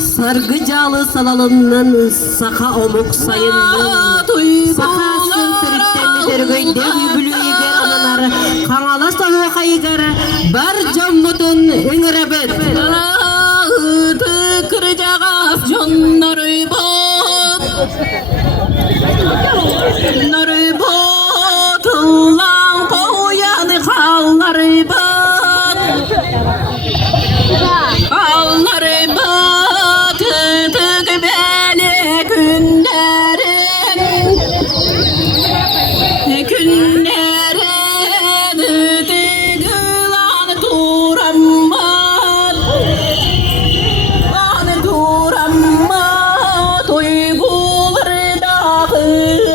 Sargıcalı salalından saka omuk sayından sakasın türüttemidir göyde gübülü eger ananarı kanalas tavuğa kayıgarı bar cammutun engerebet kıracağız canları bot canları bot lan koyanı kalları bot kalları bot tık beni günlerin tık lan duramaz lan duramaz duyguları dağılır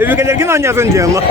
Ülkeler kim oynasın diye Allah.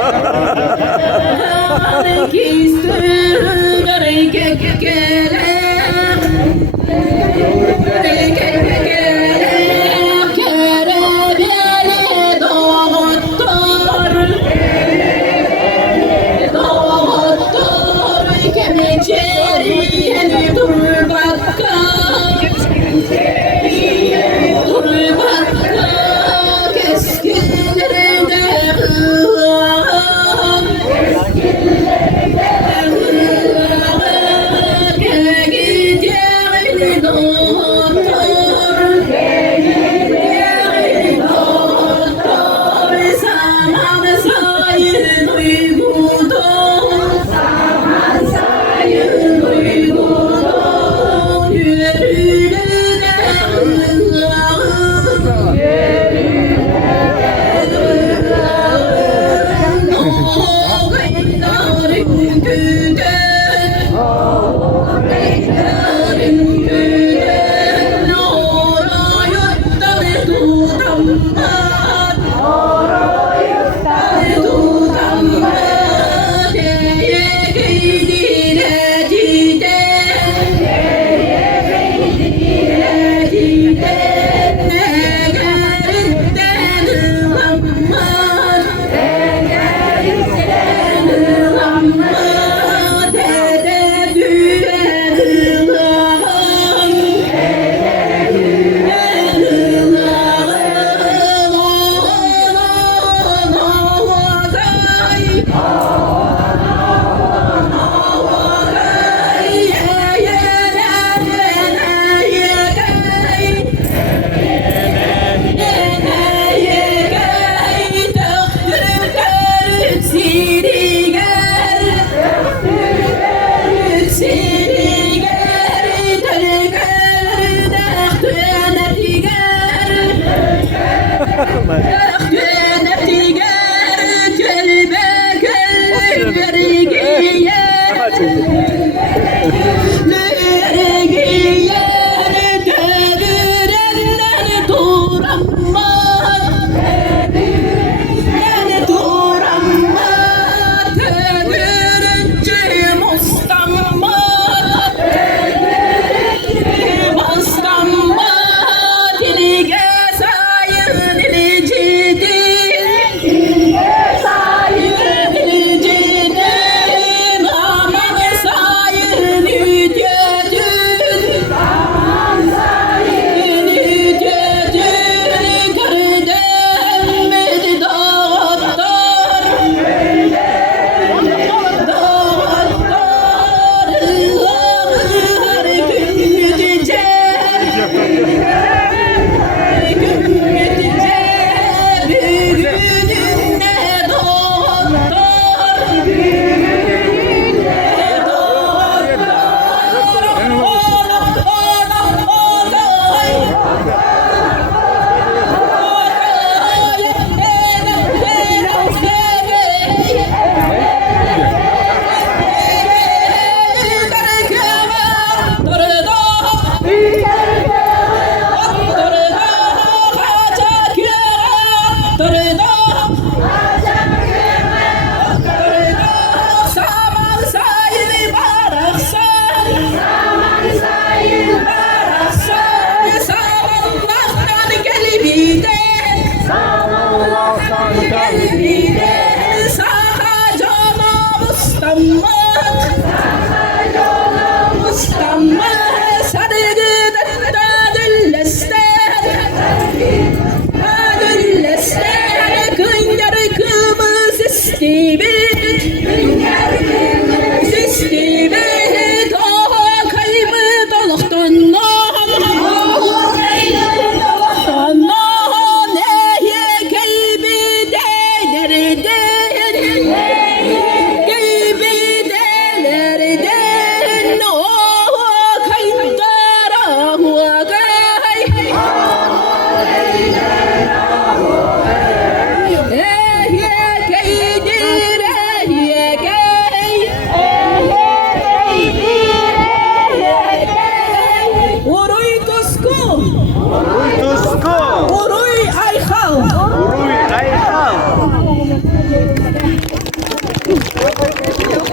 Sistibet aha kaybı doluktan Uruy ayxal.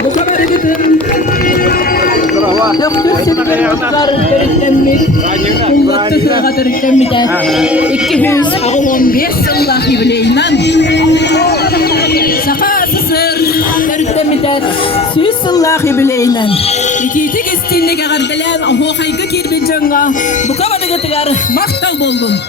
Bu kadar edin. Doktor Sibirler öğretmenlik. Kullatı kadar öğretmenlikte. 215 yıllık yubileyden. Safasızır öğretmenlikte 100 yıllık yubileyden. İtitik istinlik ağırdalan o haygı kirbecanga. Bu kadar edin. Maktal buldum.